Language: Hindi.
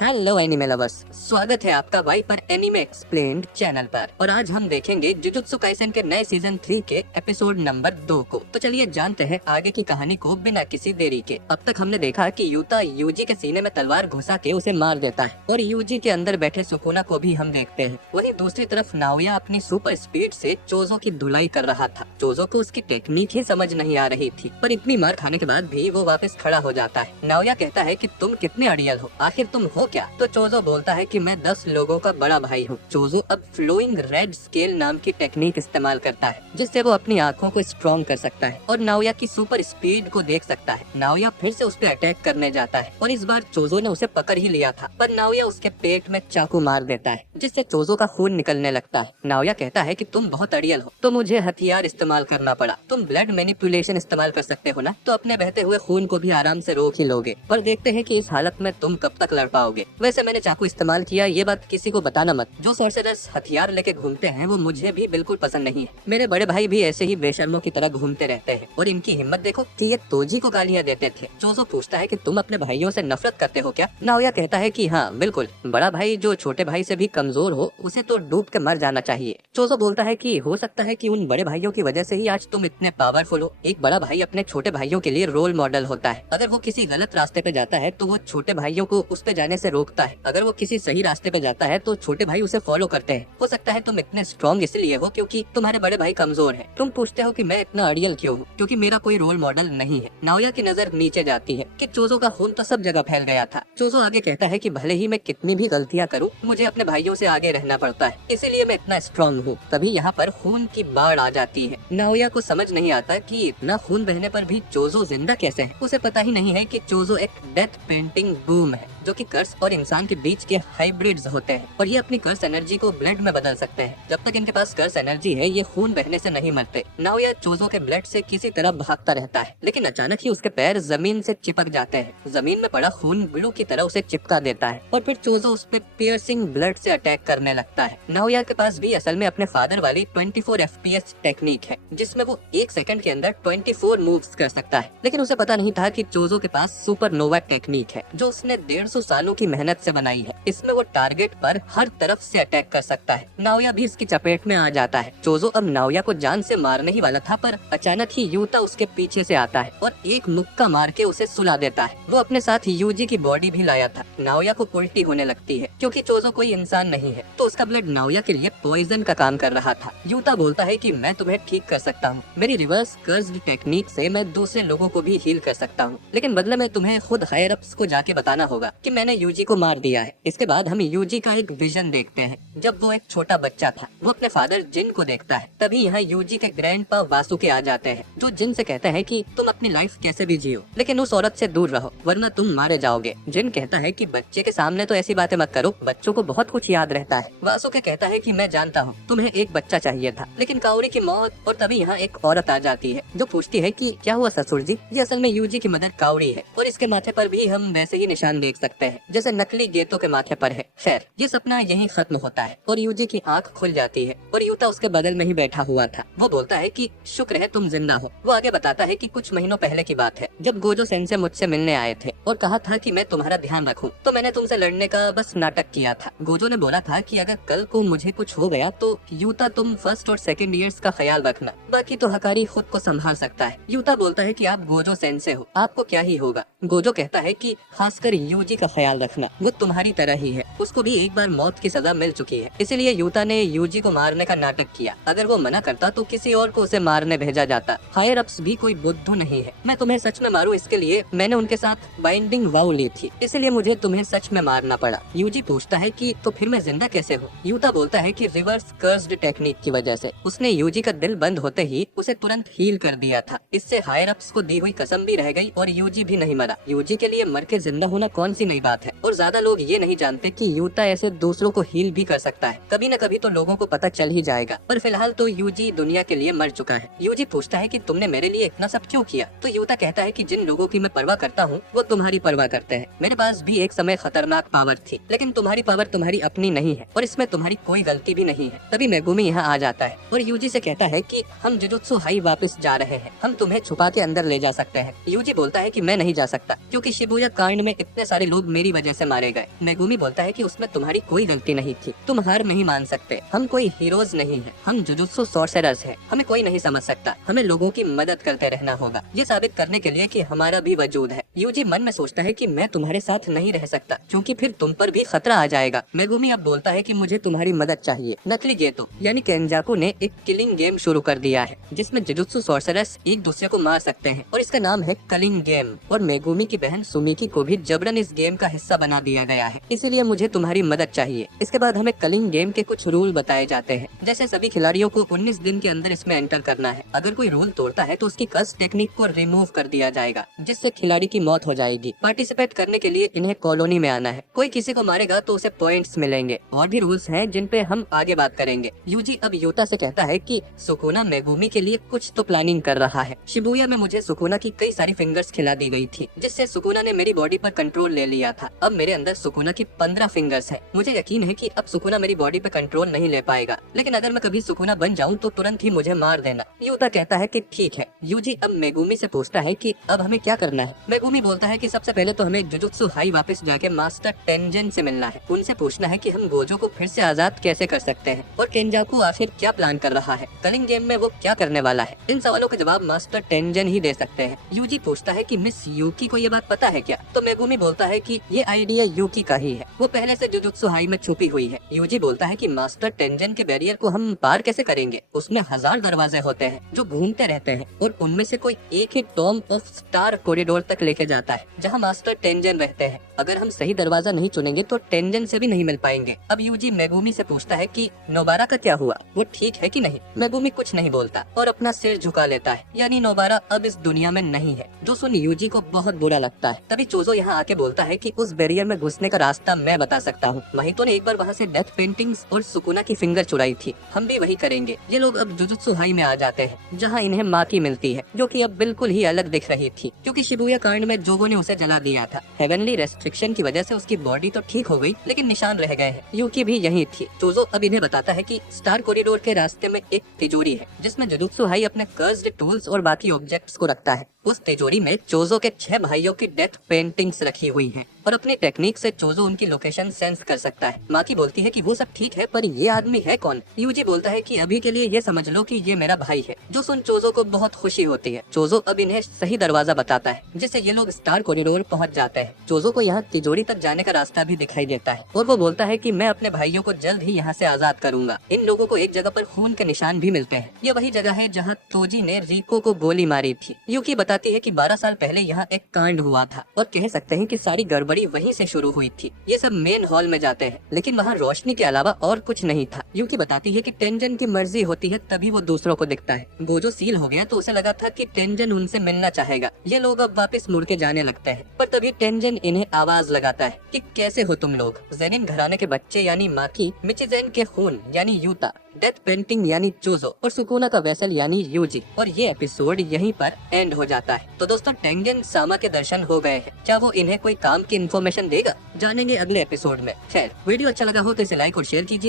हेलो एनिमे लवर्स, स्वागत है आपका वाई पर एनिमे एक्सप्लेन्ड चैनल पर। और आज हम देखेंगे जुजुत्सु काइसेन के नए सीजन 3 के एपिसोड नंबर 2 को। तो चलिए जानते हैं आगे की कहानी को बिना किसी देरी के। अब तक हमने देखा कि यूता यूजी के सीने में तलवार घुसा के उसे मार देता है और यूजी के अंदर बैठे सुकुना को भी हम देखते हैं। वहीं दूसरी तरफ नाओया अपनी सुपर स्पीड से चोजो की धुलाई कर रहा था। चोजो को उसकी टेक्निक ही समझ नहीं आ रही थी, पर इतनी मार खाने के बाद भी वो वापस खड़ा हो जाता है। नाओया कहता है कि तुम कितने अड़ियल हो, आखिर तुम हो क्या? तो चोजो बोलता है कि मैं 10 लोगों का बड़ा भाई हूँ। चोजो अब फ्लोइंग रेड स्केल नाम की टेक्निक इस्तेमाल करता है, जिससे वो अपनी आंखों को स्ट्रॉन्ग कर सकता है और नाओया की सुपर स्पीड को देख सकता है। नाओया फिर से उस पर अटैक करने जाता है और इस बार चोजो ने उसे पकड़ ही लिया था, पर नाओया उसके पेट में चाकू मार देता है, जिससे चोजो का खून निकलने लगता है। नाओया कहता है कि तुम बहुत अड़ियल हो, तो मुझे हथियार इस्तेमाल करना पड़ा। तुम ब्लड मैनिपुलेशन इस्तेमाल कर सकते हो ना, तो अपने बहते हुए खून को भी आराम से रोक ही लोगे, पर देखते हैं कि इस हालत में तुम कब तक लड़ पाओगे। वैसे मैंने चाकू इस्तेमाल किया, ये बात किसी को बताना मत। जो सोर्सरर्स हथियार लेके घूमते हैं वो मुझे भी बिल्कुल पसंद नहीं है। मेरे बड़े भाई भी ऐसे ही बेशर्मों की तरह घूमते रहते हैं और इनकी हिम्मत देखो कि ये तोजी को गालियां देते थे। चोजो पूछता है कि तुम अपने भाइयों से नफरत करते हो क्या? नाओया कहता है कि हाँ बिल्कुल, बड़ा भाई जो छोटे भाई से भी कमजोर हो उसे तो डूब के मर जाना चाहिए। चोजो बोलता है कि हो सकता है कि उन बड़े भाइयों की वजह से ही आज तुम इतने पावरफुल हो। एक बड़ा भाई अपने छोटे भाइयों के लिए रोल मॉडल होता है। अगर वो किसी गलत रास्ते पे जाता है तो वो छोटे भाइयों को उस पे जाने से रोकता है। अगर वो किसी सही रास्ते पे जाता है तो छोटे भाई उसे फॉलो करते हैं। हो सकता है तुम इतने स्ट्रॉन्ग इसलिए हो क्योंकि तुम्हारे बड़े भाई कमजोर हैं। तुम पूछते हो कि मैं इतना अड़ियल क्यों हूँ? क्योंकि मेरा कोई रोल मॉडल नहीं है। नाओया की नजर नीचे जाती है कि चोजो का खून तो सब जगह फैल गया था। चोजो आगे कहता है कि भले ही मैं कितनी भी गलतियाँ करूँ, मुझे अपने भाइयों से आगे रहना पड़ता है, इसीलिए मैं इतना स्ट्रॉन्ग हूँ। तभी यहाँ पर खून की बाढ़ आ जाती है। नाओया को समझ नहीं आता कि इतना खून बहने पर भी चोजो जिंदा कैसे है। उसे पता ही नहीं है कि चोजो एक डेथ पेंटिंग बूम है, जो कि कर्स और इंसान के बीच के हाइब्रिड्स होते हैं और ये अपनी कर्स एनर्जी को ब्लड में बदल सकते हैं। जब तक इनके पास कर्स एनर्जी है ये खून बहने से नहीं मरते। नाओया चोजो के ब्लड से किसी तरह भागता रहता है, लेकिन अचानक ही उसके पैर जमीन से चिपक जाते हैं। जमीन में पड़ा खून ग्लू की तरह उसे चिपका देता है और फिर चोजो उस पे पियर्सिंग ब्लड से अटैक करने लगता है। नाओया के पास भी असल में अपने फादर वाली 24 FPS टेक्निक है, जिसमें वो 1 सेकंड के अंदर 24 मूव्स कर सकता है। लेकिन उसे पता नहीं था कि चोजो के पास सुपर नोवा टेक्निक है, जो उसने 150 सालों की मेहनत से बनाई है। इसमें वो टारगेट पर हर तरफ से अटैक कर सकता है। नाओया भी इसकी चपेट में आ जाता है। चोजो अब नाओया को जान से मारने ही वाला था, पर अचानक ही यूता उसके पीछे से आता है और एक मुक्का मार के उसे सुला देता है। वो अपने साथ यूजी की बॉडी भी लाया था। नाओया को उल्टी होने लगती है क्योंकि चोजो कोई इंसान नहीं है, तो उसका ब्लड नाओया के लिए पॉइजन का काम कर रहा था। यूता बोलता है कि मैं तुम्हें ठीक कर सकता हूँ, मेरी रिवर्स कर्स्ड टेक्निक से मैं दूसरे लोगों को भी हील कर सकता हूँ, लेकिन बदले में तुम्हें खुद हायर अप्स को जाके बताना होगा कि मैंने यूजी को मार दिया है। इसके बाद हम यूजी का एक विजन देखते हैं। जब वो एक छोटा बच्चा था, वो अपने फादर जिन को देखता है। तभी यहाँ यूजी के ग्रैंडपा वासुके आ जाते हैं, जो जिन से कहते हैं कि तुम अपनी लाइफ कैसे भी जियो, लेकिन उस औरत से दूर रहो वरना तुम मारे जाओगे। जिन कहता है कि बच्चे के सामने तो ऐसी बातें मत करो, बच्चों को बहुत कुछ याद रहता है। वासुके कहता है कि मैं जानता हूँ तुम्हें एक बच्चा चाहिए था, लेकिन काओरी की मौत। और तभी यहाँ एक औरत आ जाती है जो पूछती है कि क्या हुआ ससुर जी? ये असल में यूजी की मदर काओरी है और इसके माथे पर भी हम वैसे ही निशान देख सकते हैं जैसे नकली गेतो के माथे पर है। खैर, ये सपना यहीं खत्म होता है और यूजी की आंख खुल जाती है और यूता उसके बगल में ही बैठा हुआ था। वो बोलता है कि शुक्र है तुम जिंदा हो। वो आगे बताता है कि कुछ महीनों पहले की बात है, जब गोजो सेंसे मुझसे मिलने आए थे और कहा था कि मैं तुम्हारा ध्यान रखूं, तो मैंने तुमसे लड़ने का बस नाटक किया था। गोजो ने बोला था कि अगर कल को मुझे कुछ हो गया तो यूता तुम फर्स्ट और सेकंड ईयर्स का ख्याल रखना, बाकी तो हकारी खुद को संभाल सकता है। यूता बोलता है कि आप गोजो सेंसे हो, आपको क्या ही होगा। गोजो कहता है कि खासकर यूजी का ख्याल रखना, वो तुम्हारी तरह ही है, उसको भी एक बार मौत की सजा मिल चुकी है, इसीलिए यूता ने यूजी को मारने का नाटक किया। अगर वो मना करता तो किसी और को उसे मारने भेजा जाता। हायर अप्स भी कोई बुद्धू नहीं है। मैं तुम्हें सच में मारूं इसके लिए मैंने उनके साथ बाइंडिंग वाउ ली थी, इसलिए मुझे तुम्हें सच में मारना पड़ा। यूजी पूछता है कि तो फिर मैं जिंदा कैसे हूँ? यूता बोलता है कि रिवर्स कर्स्ड टेक्निक की वजह से। उसने यूजी का दिल बंद होते ही उसे तुरंत हील कर दिया था। इससे हायर अप्स को दी हुई कसम भी रह गई और यूजी भी नहीं मरा। यूजी के लिए मर के जिंदा होना कौन सी नई बात है। और ज्यादा लोग ये नहीं जानते कि यूता ऐसे दूसरों को हील भी कर सकता है। कभी न कभी तो लोगों को पता चल ही जाएगा, पर फिलहाल तो यूजी दुनिया के लिए मर चुका है। यूजी पूछता है कि तुमने मेरे लिए इतना सब क्यों किया? तो यूता कहता है कि जिन लोगों की मैं परवाह करता हूँ वो तुम्हारी परवाह करते हैं। मेरे पास भी एक समय खतरनाक पावर थी, लेकिन तुम्हारी पावर तुम्हारी अपनी नहीं है और इसमें तुम्हारी कोई गलती भी नहीं है। तभी मेगुमी यहाँ आ जाता है और यूजी से कहता है कि हम जुजुत्सु हाई वापस जा रहे हैं, हम तुम्हें छुपा के अंदर ले जा सकते हैं। यूजी बोलता है कि मैं नहीं जा सकता क्योंकि शिबुया कांड में इतने सारे लोग लोग मेरी वजह से मारे गए। मेगुमी बोलता है कि उसमें तुम्हारी कोई गलती नहीं थी, तुम हार नहीं मान सकते, हम कोई हीरोज नहीं है, हम जुजुत्सु सॉर्सरर्स हैं, हमें कोई नहीं समझ सकता, हमें लोगों की मदद करते रहना होगा, ये साबित करने के लिए कि हमारा भी वजूद है। यूजी मन में सोचता है कि मैं तुम्हारे साथ नहीं रह सकता क्योंकि फिर तुम पर भी खतरा आ जाएगा। मेगुमी अब बोलता है कि मुझे तुम्हारी मदद चाहिए। नकली गेतो यानी केंजाकू ने एक किलिंग गेम शुरू कर दिया है जिसमें जुजुत्सु सॉर्सरर्स एक दूसरे को मार सकते हैं और इसका नाम है कलिंग गेम। और मेगुमी की बहन सुमिकी को भी जबरन इस गेम का हिस्सा बना दिया गया है, इसीलिए मुझे तुम्हारी मदद चाहिए। इसके बाद हमें कलिंग गेम के कुछ रूल बताए जाते हैं, जैसे सभी खिलाड़ियों को 19 दिन के अंदर इसमें एंटर करना है। अगर कोई रूल तोड़ता है तो उसकी कर्स टेक्निक को रिमूव कर दिया जाएगा जिससे खिलाड़ी की मौत हो जाएगी। पार्टिसिपेट करने के लिए इन्हें कॉलोनी में आना है, कोई किसी को मारेगा तो उसे पॉइंट्स मिलेंगे। और भी रूल्स हैं जिन पे हम आगे बात करेंगे। यूजी अब यूता से कहता है कि सुकुना मेगुमी के लिए कुछ तो प्लानिंग कर रहा है। शिबुया में मुझे सुकुना की कई सारी फिंगर्स खिला दी गई थी जिससे सुकुना ने मेरी बॉडी पर कंट्रोल ले लिया था। अब मेरे अंदर सुकुना की 15 फिंगर्स है। मुझे यकीन है कि अब सुकुना मेरी बॉडी पे कंट्रोल नहीं ले पाएगा, लेकिन अगर मैं कभी सुकुना बन जाऊं तो तुरंत ही मुझे मार देना। यूता कहता है कि ठीक है। यूजी अब मेगुमी से पूछता है कि अब हमें क्या करना है। मेगुमी बोलता है कि सबसे पहले तो हमें जुजुत्सु हाई वापस जाके मास्टर टेंजन से मिलना है, उनसे पूछना है कि हम गोजो को फिर से आजाद कैसे कर सकते हैं और केंजाकू आखिर क्या प्लान कर रहा है, कलिंग गेम में वो क्या करने वाला है। इन सवालों के जवाब मास्टर टेंजन ही दे सकते हैं। यूजी पूछता है कि मिस यूकी को ये बात पता है क्या, तो मेगुमी बोलता है कि ये आइडिया यूकी का ही है, वो पहले से जुजुत्सु हाई में छुपी हुई है। यूजी बोलता है कि मास्टर टेंजन के बैरियर को हम पार कैसे करेंगे, उसमें 1000 दरवाजे होते हैं जो घूमते रहते हैं और उनमें से कोई एक ही टॉम ऑफ स्टार कॉरिडोर तक लेके जाता है जहाँ मास्टर टेंजन रहते हैं। अगर हम सही दरवाजा नहीं चुनेंगे तो टेंजन से भी नहीं मिल पाएंगे। अब यूजी मेगुमी से पूछता है कि नोबारा का क्या हुआ, वो ठीक है कि नहीं। मेगुमी कुछ नहीं बोलता और अपना सिर झुका लेता है, यानी नोबारा अब इस दुनिया में नहीं है, जो सुन यूजी को बहुत बुरा लगता है। तभी चोजो यहाँ आके बोलता है कि उस बैरियर में घुसने का रास्ता मैं बता सकता हूँ। महितो ने एक बार वहाँ से डेथ पेंटिंग्स और सुकुना की फिंगर चुराई थी, हम भी वही करेंगे। ये लोग अब जुजुत्सु हाई में आ जाते हैं जहाँ इन्हें माकी मिलती है, जो कि अब बिल्कुल ही अलग दिख रही थी क्योंकि शिबुया कांड में जोगो ने उसे जला दिया था। हेवनली रेस्ट्रिक्शन की वजह से उसकी बॉडी तो ठीक हो गई लेकिन निशान रह गए हैं। यूकी भी यही थी। चोजो अब इन्हें बताता है कि स्टार कॉरिडोर के रास्ते में एक तिजोरी है जिसमें जुजुत्सु हाई अपने कर्स्ड टूल्स और बाकी ऑब्जेक्ट्स को रखता है। उस तिजोरी में चोजो के 6 भाइयों की डेथ पेंटिंग्स रखी हुई हैं और अपनी टेक्निक से चोजो उनकी लोकेशन सेंस कर सकता है। माकी बोलती है कि वो सब ठीक है पर ये आदमी है कौन। यूजी बोलता है कि अभी के लिए ये समझ लो कि ये मेरा भाई है, जो सुन चोजो को बहुत खुशी होती है। चोजो अब इन्हें सही दरवाजा बताता है जिससे ये लोग स्टार कॉरिडोर पहुंच जाते हैं। चोजो को यहाँ तिजोरी तक जाने का रास्ता भी दिखाई देता है और वो बोलता है कि मैं अपने भाइयों को जल्द ही यहाँ से आजाद करूंगा। इन लोगों को एक जगह पर खून के निशान भी मिलते हैं। ये वही जगह है जहाँ तोजी ने रिको को गोली मारी थी। यूकी बताती है कि 12 साल पहले यहाँ एक कांड हुआ था और कह सकते हैं कि सारी गड़बड़ी वहीं से शुरू हुई थी। ये सब मेन हॉल में जाते हैं लेकिन वहाँ रोशनी के अलावा और कुछ नहीं था। यूकी बताती है कि टेंजन की मर्जी होती है तभी वो दूसरों को दिखता है। गोजो सील हो गया तो उसे लगा था कि टेंजन उनसे मिलना चाहेगा। ये लोग अब वापस मुड़ के जाने लगते हैं पर तभी टेंजन इन्हें आवाज लगाता है कि कैसे हो तुम लोग। जेनिन घराने के बच्चे यानी माकी, मिचिजेन के खून यानी यूता, डेथ पेंटिंग यानी चोजो और सुकुना का वेसल यानी यूजी। और ये एपिसोड यहीं पर एंड हो जाता है। तो दोस्तों टेंजन सामा के दर्शन हो गए हैं, क्या वो इन्हें कोई काम की इन्फॉर्मेशन देगा, जानेंगे अगले एपिसोड में। खैर वीडियो अच्छा लगा हो तो इसे लाइक और शेयर कीजिए।